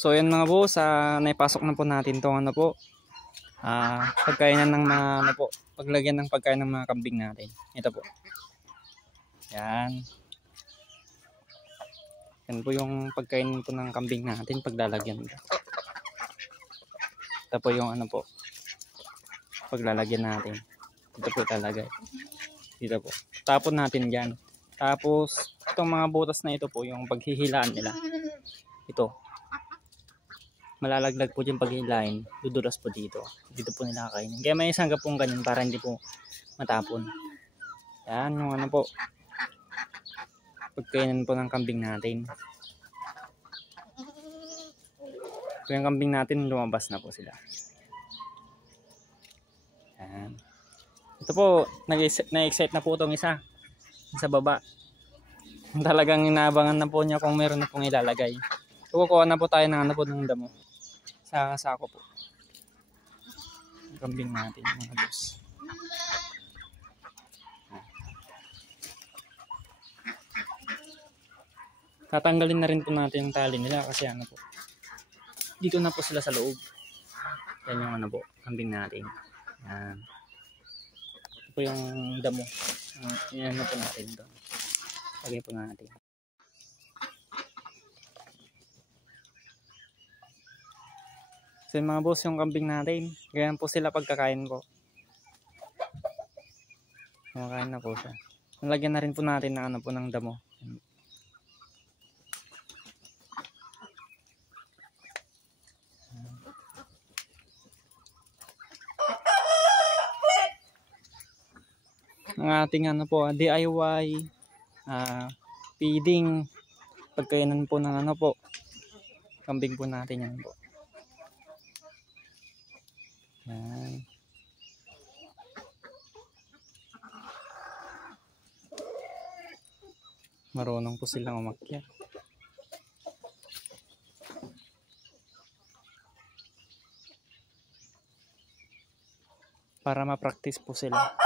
So yan mga boss, naipasok na po natin tong ano po. Pagkainan ng mga ano po, paglagyan ng pagkain ng mga kambing natin. Ito po. Yan. Yan po yung pagkain po ng kambing natin paglalagyan. Ito po yung ano po. Paglalagyan natin. Ito po ilalagay. Dito po. Tapon natin diyan. Tapos itong mga butas na ito po yung paghihilaan nila. Ito. Malalaglag po yung paghihilain. Dudulas po dito. Dito po nila kakainin. Kaya may isang gapong ganyan para hindi po matapon. Yan yung ano po. Pagkainin po ng kambing natin. So yung kambing natin lumabas na po sila. Yan. Ito po, na-excite na po itong isa sa baba. Talagang inaabangan na po niya kung meron na pong ilalagay. So kukuha na po tayo ng ano po ng damo. Sa sako po. Ang kambing natin mga boss. Tatanggalin na rin po natin yung tali nila kasi ano po. Dito na po sila sa loob. Yan yung ano po, kambing natin. Yan. Ito po yung damo. Yan na po natin ito. Lagay po natin. So yung mga boss, yung kambing natin. Ganyan po sila pagkakain po. Kumakain na po siya. Nalagyan na rin po natin ng ano po ng damo. Ang ating ano po, DIY feeding pagkainan po ng ano po kambing po natin yan po. Yan. Marunong po silang umakyat. Para ma-practice po sila.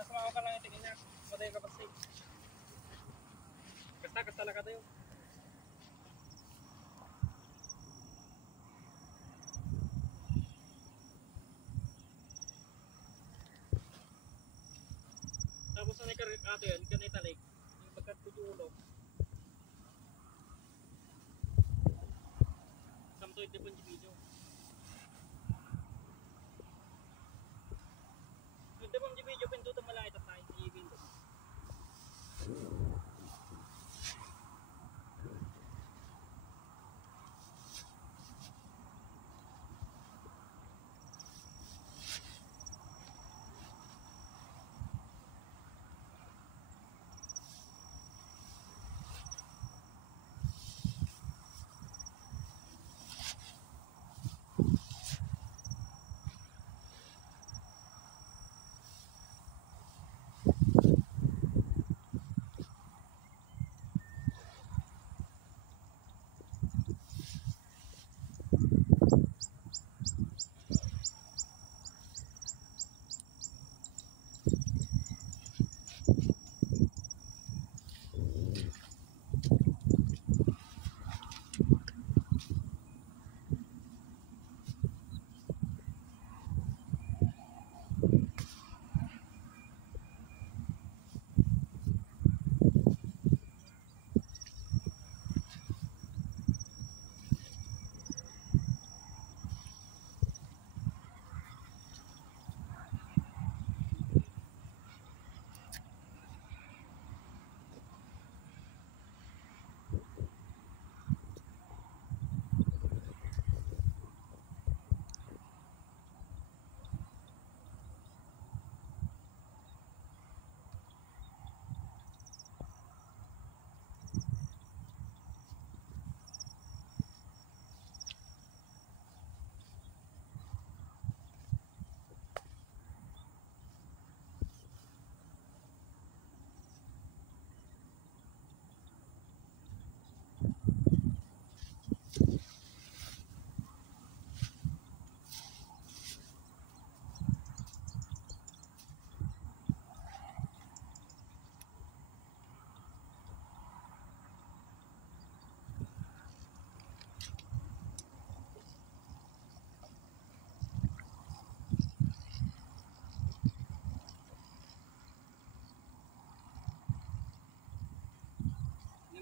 Masama ka lang itingin niya. Patay ka pa safe. Kasta lang ka tayo. Tapos na nagkarit ato yan, kanay talik. Yung pagkatutulog. Samto ito pong video. Ito pong video, pintuto malaki at tayo. I-video.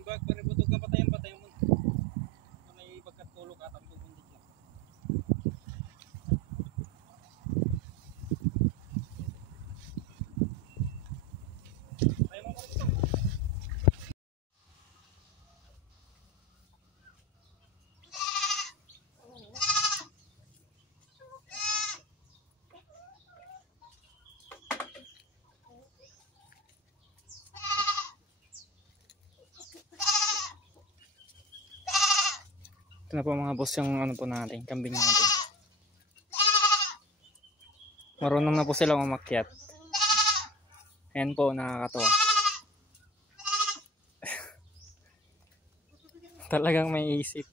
Bugag pa rin butog na patayan mo. May pagkatulog at ang bubundit lang. Ito na po mga boss yung ano po natin, kambing natin. Marunong na po sila umakyat. Ayan po, nakakatawa. Talagang may isip.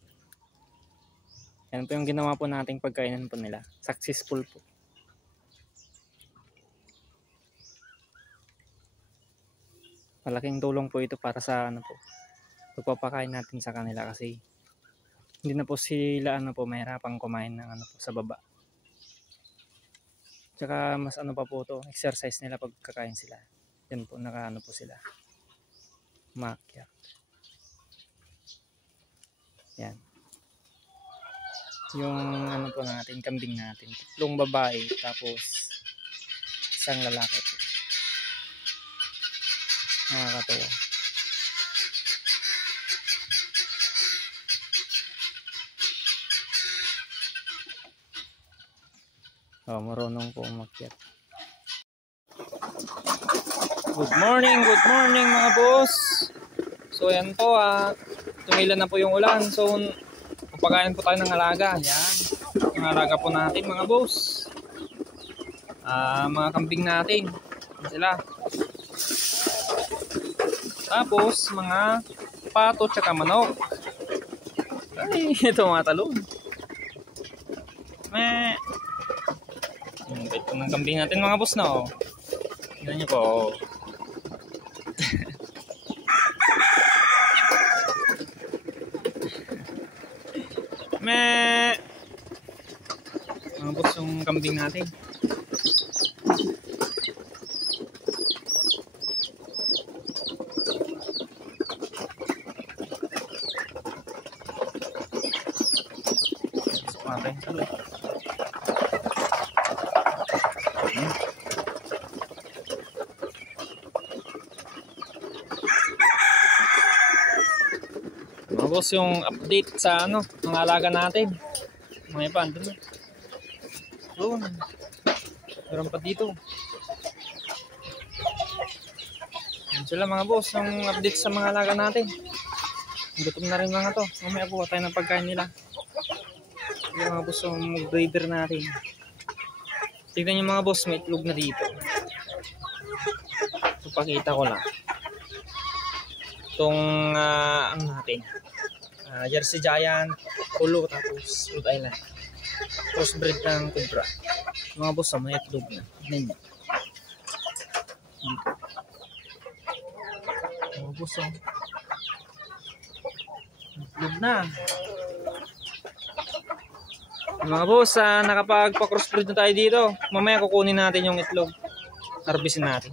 Yan po yung ginawa po nating pagkainan po nila. Successful po. Malaking tulong po ito para sa ano po, pagpapakain natin sa kanila kasi hindi na po sila ano po mahirapang kumain ng ano po sa baba. Tsaka mas ano pa po to, exercise nila pagkakain sila. Yan po, nakaano po sila. Umakyat. Yan. Yung ano po natin, kambing natin. 3 babae tapos 1 lalaki po. Nakakatawa. Oh, marunong po umakyat. Good morning mga boss. So yan po, tumila na po yung ulan. So papakain po tayo ng alaga. Yan. Ang alaga po natin mga boss. Mga kambing natin. Yan sila. Tapos mga pato tsaka manok. Ay, ito mga talon. Ito ng kambing natin mga boss na oh. Tignan nyo po oh. Mga boss yung kambing natin. Mga boss yung update sa ano, mga alaga natin. Mga iba, andun na. Doon. Meron pa dito. Yan sila mga boss, yung update sa mga alaga natin. Gutom na rin mga to. Mamaya po tayo ng pagkain nila. Yung mga boss yung breeder natin. Tignan nyo mga boss, may itlog na dito. So, pakita ko lang. Itong ano natin. Jersey Giant, Polo, tapos Rhode Island. Crossbreed ng Cobra. Mga boss, may itlog na. Tignan nyo. Mga boss, itlog na. Mga boss, nakapagpa-crossbreed na tayo dito. Mamaya kukunin natin yung itlog. Harvestin natin.